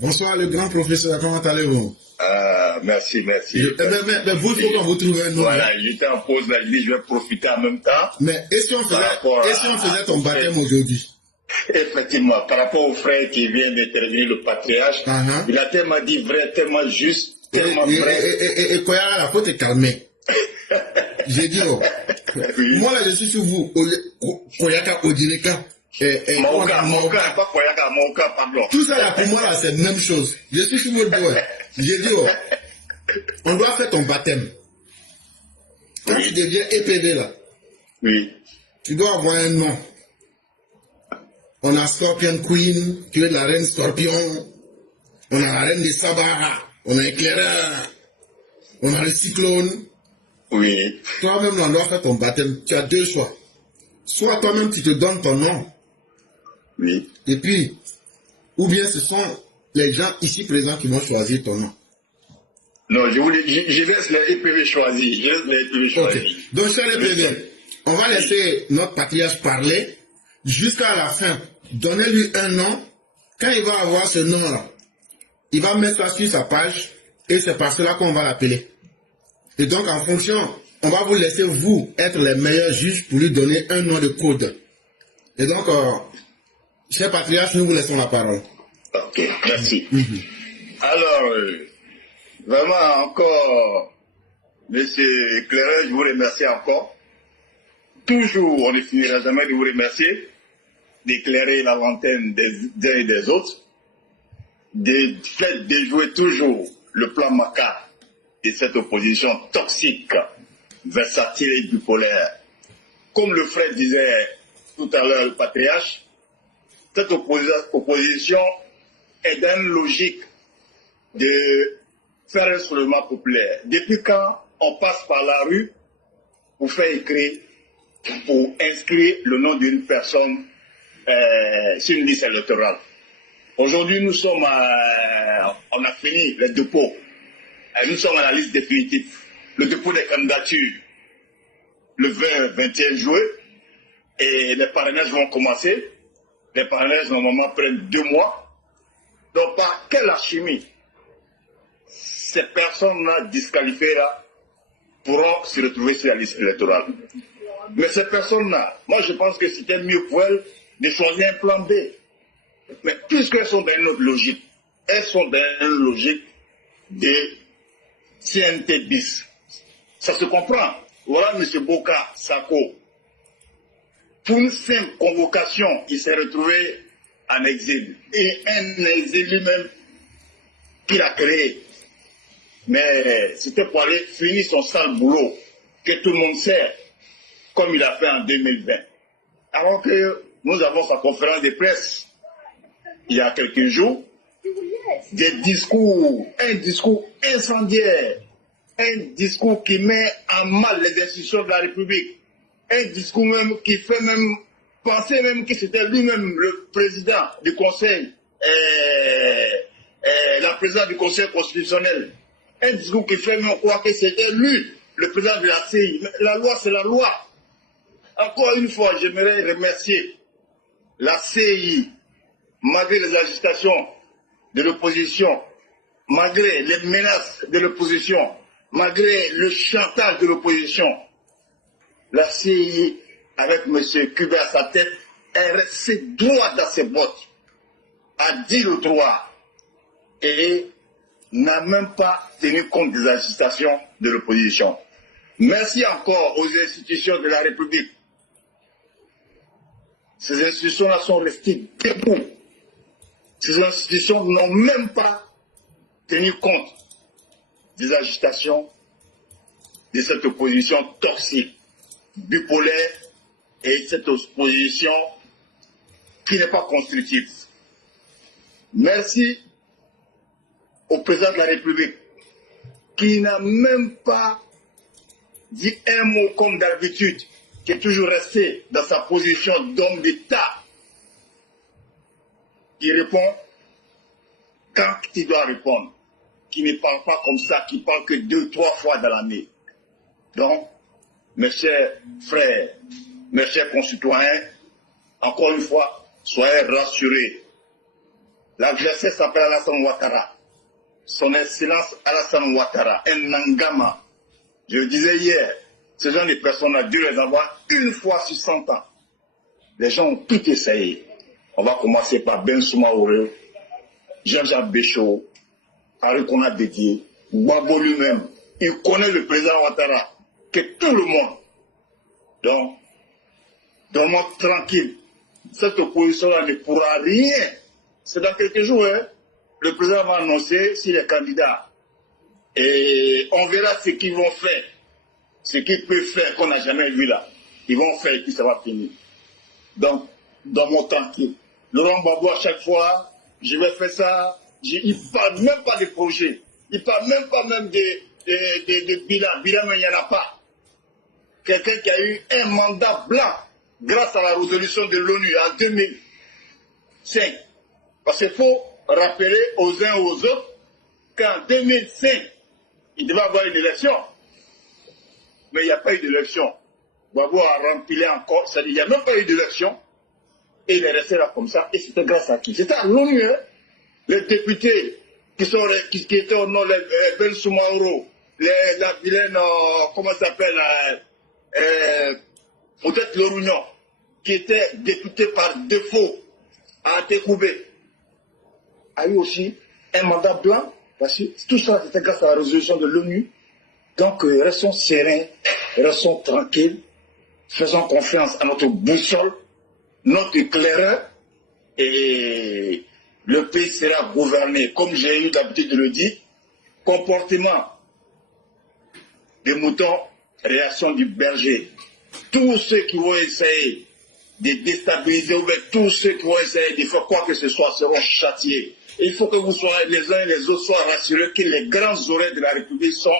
Bonsoir le grand professeur, comment allez-vous? Merci. Mais vous, il faut qu'on vous trouve un nom. Voilà, j'étais en pause là, je dis je vais profiter en même temps. Mais est-ce qu'on faisait ton baptême aujourd'hui? Effectivement, par rapport au frère qui vient d'intervenir, le patriarche, il a tellement dit vrai, tellement juste, tellement vrai. Et Koyara, là, faut te calmer. J'ai dit, oui. Moi là, je suis sur vous, Koyaka, Odireka. Maoka, pas Koyaka, Maoka, pardon. Tout ça là, pour moi là, c'est la même chose. Je suis sur votre dos. J'ai dit, on doit faire ton baptême. Quand tu deviens EPV là, oui. Tu dois avoir un nom. On a Scorpion Queen, tu es la reine Scorpion. On a la reine des Sabara. On a Éclaireur. On a le Cyclone. Oui. Toi-même, on doit faire ton baptême. Tu as deux choix. Soit toi-même, tu te donnes ton nom. Oui. Et puis, ou bien ce sont les gens ici présents qui vont choisir ton nom. Non, je laisse les EPV choisir. Okay. Donc, cher EPV, on va laisser notre patriarche parler jusqu'à la fin. Donnez-lui un nom. Quand il va avoir ce nom-là, il va mettre ça sur sa page et c'est par cela qu'on va l'appeler. Et donc, en fonction, on va vous laisser, vous, être les meilleurs juges pour lui donner un nom de code. Et donc, cher patriarche, nous vous laissons la parole. Ok, merci. Alors, vraiment encore, monsieur Éclaireur, je vous remercie encore. Toujours, on ne finira jamais de vous remercier, d'éclairer la lanterne des uns et des autres, de faire déjouer toujours le plan macabre de cette opposition toxique, versatile et bipolaire. Comme le frère disait tout à l'heure, le patriarche, cette opposition est dans une logique de faire un soulèvement populaire. Depuis quand on passe par la rue pour faire écrire, pour inscrire le nom d'une personne sur une liste électorale. Aujourd'hui, nous sommes on a fini les dépôts. Nous sommes à la liste définitive. Le dépôt des candidatures le 20-21 juin et les parrainages vont commencer. Les parrainages normalement prennent 2 mois. Donc par quelle alchimie ces personnes-là disqualifiées là pourront se retrouver sur la liste électorale? Mais ces personnes-là, moi je pense que c'était mieux pour elles de choisir un plan B. Mais puisqu'elles sont dans une autre logique, elles sont dans une logique de CNT bis. Ça se comprend. Voilà M. Boka Sako. Pour une simple convocation, il s'est retrouvé en exil. Et un exil lui-même qu'il a créé. Mais c'était pour aller finir son sale boulot que tout le monde sait, comme il a fait en 2020. Alors que nous avons sa conférence de presse il y a quelques jours, un discours incendiaire, un discours qui met en mal les institutions de la République, un discours même qui fait même penser même que c'était lui-même le président du Conseil, la présidente du Conseil constitutionnel, un discours qui fait même croire que c'était lui le président de la CI. La loi, c'est la loi. Encore une fois, j'aimerais remercier la CI, malgré les agitations de l'opposition, malgré les menaces de l'opposition, malgré le chantage de l'opposition. La CI, avec M. Kubé à sa tête, est restée droit dans ses bottes, a dit le droit et n'a même pas tenu compte des agitations de l'opposition. Merci encore aux institutions de la République. Ces institutions-là sont restées debout. Ces institutions n'ont même pas tenu compte des agitations de cette opposition toxique, bipolaire et cette opposition qui n'est pas constructive. Merci au président de la République qui n'a même pas dit un mot comme d'habitude, qui est toujours resté dans sa position d'homme d'État, qui répond quand il doit répondre, qui ne parle pas comme ça, qui parle que 2-3 fois dans l'année. Donc, mes chers frères, mes chers concitoyens, encore une fois, soyez rassurés. L'adversaire s'appelle Alassane Ouattara. Son Excellence Alassane Ouattara, un Nangama. Je le disais hier, ce genre de personnes a dû les avoir une fois sur 100 ans. Les gens ont tout essayé. On va commencer par Ben Soumaoro, Jean-Jacques Béchaud, Henri Konan Bédié, Gbagbo lui-même. Il connaît le président Ouattara, que tout le monde. Donc, donne-moi tranquille. Cette opposition-là ne pourra rien. C'est dans quelques jours, hein. Le président va annoncer s'il est candidat. Et on verra ce qu'ils vont faire. Ce qu'ils peuvent faire qu'on n'a jamais vu là. Ils vont faire et puis ça va finir. Donc, dans mon tranquille. Laurent Gbagbo, à chaque fois, je vais faire ça. Il ne parle même pas de projet. Il ne parle même pas de bilan. Bilan, mais il n'y en a pas. Quelqu'un qui a eu un mandat blanc grâce à la résolution de l'ONU en 2005. Parce qu'il faut rappeler aux uns et aux autres qu'en 2005, il devait y avoir une élection. Mais il n'y a pas eu d'élection. Gbagbo a rempli encore, c'est-à-dire qu'il n'y a même pas eu d'élection. Et il est resté là comme ça. Et c'était grâce à qui? C'était à l'ONU, hein. Les députés qui étaient au nom, Ben Soumaoro, la vilaine, comment ça s'appelle, peut-être le Rougnon, qui était député par défaut à Tekoubé, a eu aussi un mandat blanc, parce que tout ça c'était grâce à la résolution de l'ONU. Donc restons sereins, restons tranquilles, faisons confiance à notre boussole, notre éclaireur, et le pays sera gouverné, comme j'ai eu l'habitude de le dire, comportement des moutons, réaction du berger. Tous ceux qui vont essayer de déstabiliser, ou tous ceux qui vont essayer de faire quoi que ce soit seront châtiés. Et il faut que vous soyez, les uns et les autres soient rassurés que les grands oreilles de la République sont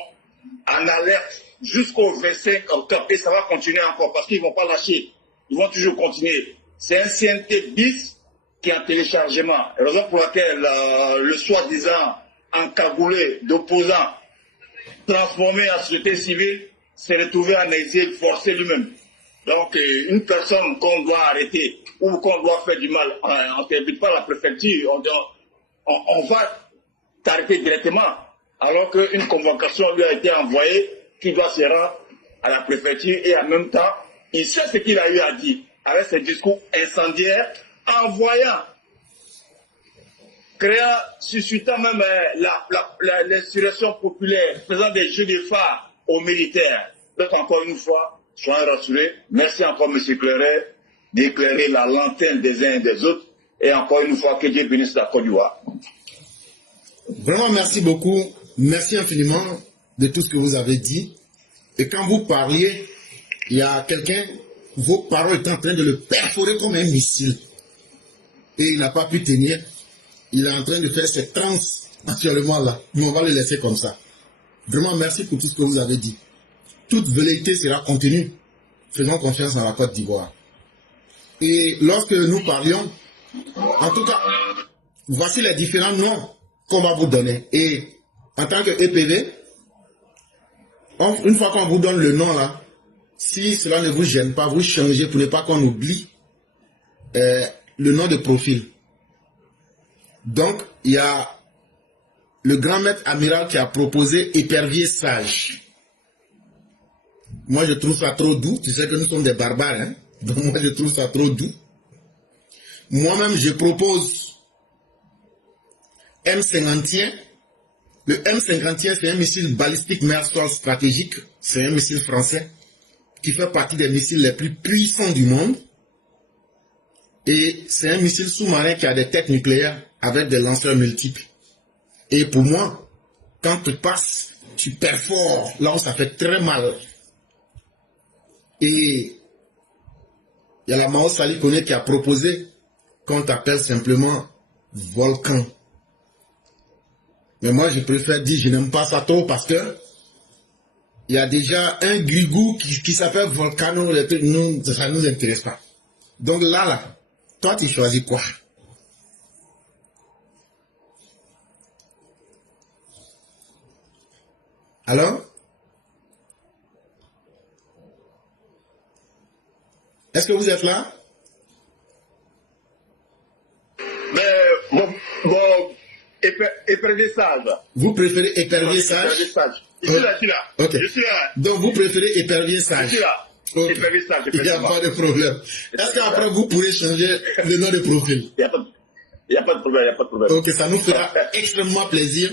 en alerte jusqu'au 25 octobre. Et ça va continuer encore parce qu'ils ne vont pas lâcher. Ils vont toujours continuer. C'est un CNT bis qui est en téléchargement. Raison pour laquelle le soi-disant encagoulé d'opposants transformé en société civile s'est retrouvé en exil forcé lui-même. Donc, une personne qu'on doit arrêter ou qu'on doit faire du mal, on ne t'invite pas à la préfecture, on va t'arrêter directement, alors qu'une convocation lui a été envoyée, qui doit se rendre à la préfecture et en même temps, il sait ce qu'il a eu à dire, avec ses discours incendiaires, créant, suscitant même l'insurrection populaire, faisant des jeux de phare aux militaires. Donc encore une fois, soyez rassurés. Merci encore, M. Clairet, d'éclairer la lanterne des uns et des autres. Et encore une fois, que Dieu bénisse la Côte d'Ivoire. Vraiment, merci beaucoup. Merci infiniment de tout ce que vous avez dit. Et quand vous parliez, il y a quelqu'un, vos paroles étaient en train de le perforer comme un missile. Et il n'a pas pu tenir. Il est en train de faire cette transe actuellement là. Mais on va le laisser comme ça. Vraiment, merci pour tout ce que vous avez dit. Toute velléité sera contenue. Faisons confiance dans la Côte d'Ivoire. Et lorsque nous parlions, en tout cas, voici les différents noms qu'on va vous donner. Et en tant que EPV, une fois qu'on vous donne le nom là, si cela ne vous gêne pas, vous changez pour ne pas qu'on oublie le nom de profil. Donc, il y a le grand maître amiral qui a proposé épervier sage. Moi, je trouve ça trop doux. Tu sais que nous sommes des barbares, hein? Donc, moi, je trouve ça trop doux. Moi-même, je propose M51. Le M51, c'est un missile balistique mer-sol stratégique. C'est un missile français qui fait partie des missiles les plus puissants du monde. Et c'est un missile sous-marin qui a des têtes nucléaires avec des lanceurs multiples. Et pour moi, quand tu passes, tu perfores là où ça fait très mal. Et il y a la Mao Sali Kone qui a proposé qu'on t'appelle simplement volcan. Mais moi, je préfère dire, je n'aime pas ça trop parce que il y a déjà un grigou qui s'appelle Volcano, nous, ça ne nous intéresse pas. Donc là, toi, tu choisis quoi? Alors? Est-ce que vous êtes là? Mais, bon, Épervier sage. Vous préférez épervier sage? Épervier sage. Je suis là, je suis là. Ok. Je suis là. Donc vous préférez épervier sage? Je suis là. Ok. Épervier sage, Il n'y a pas de problème. Est-ce qu'après vous pourrez changer le nom de profil? Il n'y a pas de problème, il n'y a pas de problème. Ok, ça nous fera extrêmement plaisir.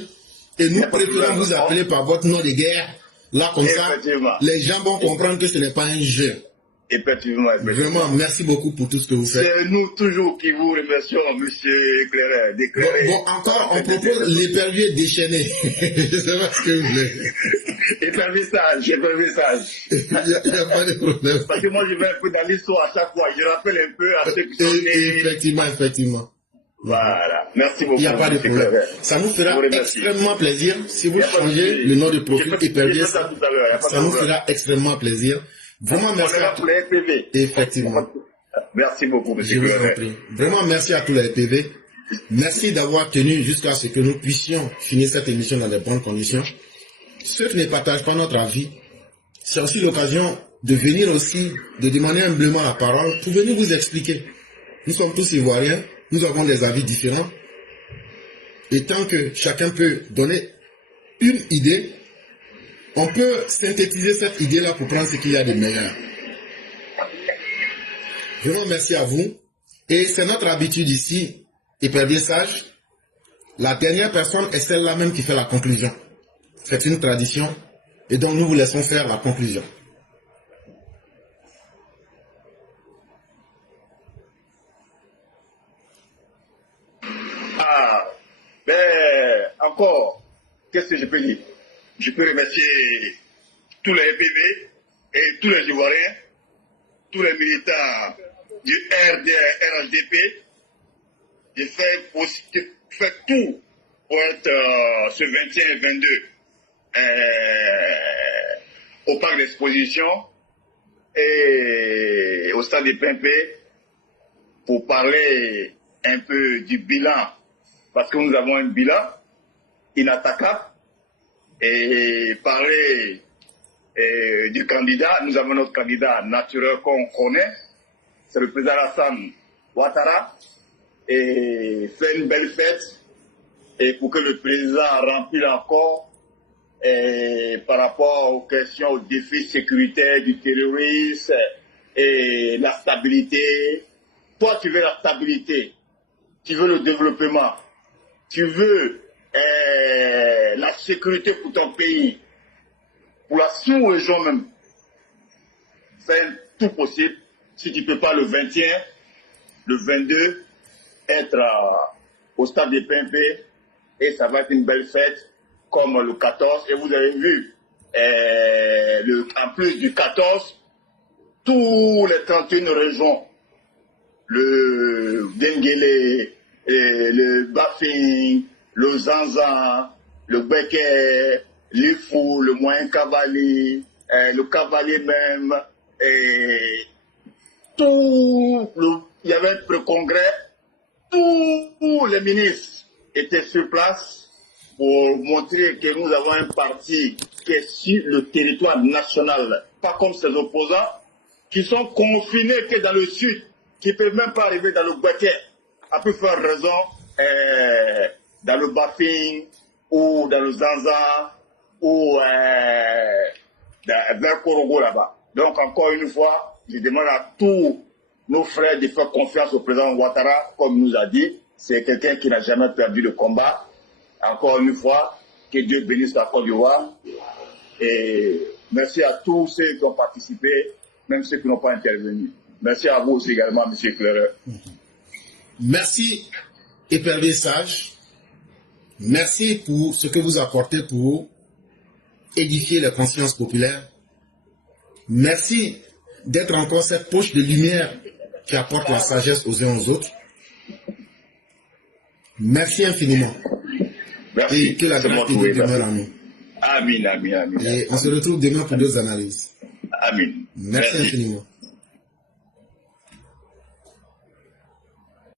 Et nous préférons vous appeler par votre nom de guerre. Là, comme ça, les gens vont comprendre que ce n'est pas un jeu. Effectivement. Vraiment, merci beaucoup pour tout ce que vous faites. C'est nous toujours qui vous remercions, monsieur Clairet. Bon, encore, on propose l'épervier déchaîné. Je ne sais pas ce que vous voulez. Épervier sage. Il n'y a pas de problème. Parce que moi, je vais un peu dans l'histoire à chaque fois. Je rappelle un peu à ceux qui sont nés. Effectivement. Voilà. Merci beaucoup. Il n'y a pas de problème. Ça nous fera extrêmement plaisir si vous changez le nom de profil épervier. Ça nous fera extrêmement plaisir. Vraiment, merci à tous les EPV. Effectivement. Merci beaucoup, monsieur. Je vous en prie. Vraiment, merci à tous les EPV. Merci d'avoir tenu jusqu'à ce que nous puissions finir cette émission dans de bonnes conditions. Ceux qui ne partagent pas notre avis, c'est aussi l'occasion de venir aussi, de demander humblement la parole pour venir vous expliquer. Nous sommes tous Ivoiriens, nous avons des avis différents. Et tant que chacun peut donner une idée, on peut synthétiser cette idée-là pour prendre ce qu'il y a de meilleur. Je vous remercie à vous. Et c'est notre habitude ici, épervier sage. La dernière personne est celle-là même qui fait la conclusion. C'est une tradition. Et donc nous vous laissons faire la conclusion. Encore, qu'est-ce que je peux dire? Je peux remercier tous les EPV et tous les Ivoiriens, tous les militants du RHDP. J'ai fait tout pour être ce 21 et 22 au parc d'exposition et au stade de Pimpé pour parler un peu du bilan, parce que nous avons un bilan inattaquable, et parler du candidat. Nous avons notre candidat naturel qu'on connaît, c'est le président Alassane Ouattara, et faire une belle fête et pour que le président remplisse encore par rapport aux questions, aux défis sécuritaires du terrorisme et la stabilité. Toi, tu veux la stabilité, tu veux le développement, tu veux la sécurité pour ton pays, pour la sous-région même. Fais tout possible. Si tu ne peux pas le 21, le 22, être au stade de Pimpé, et ça va être une belle fête comme le 14. Et vous avez vu, en plus du 14, tous les 31 régions, le Denguele, le Bafing, le Zanzan, le Becker, l'Ifou, le Moyen Cavalier, le Cavalier même, et il y avait un pré-congrès, tous les ministres étaient sur place pour montrer que nous avons un parti qui est sur le territoire national, pas comme ses opposants qui sont confinés que dans le sud, qui ne peuvent même pas arriver dans le Becker, à plus faire raison dans le Bafing ou dans le Zanza ou vers Korogo là-bas. Donc encore une fois, je demande à tous nos frères de faire confiance au président Ouattara, comme il nous a dit. C'est quelqu'un qui n'a jamais perdu le combat. Encore une fois, que Dieu bénisse la Côte d'Ivoire. Et merci à tous ceux qui ont participé, même ceux qui n'ont pas intervenu. Merci à vous aussi également, M. Clairet. Merci, épervier sage. Merci pour ce que vous apportez pour édifier la conscience populaire. Merci d'être encore cette poche de lumière qui apporte la sagesse aux uns aux autres. Merci infiniment. Merci. Et que la grâce de Dieu demeure en nous. Amen, amen, amen. Et on se retrouve demain pour d'autres analyses. Amen. Merci infiniment.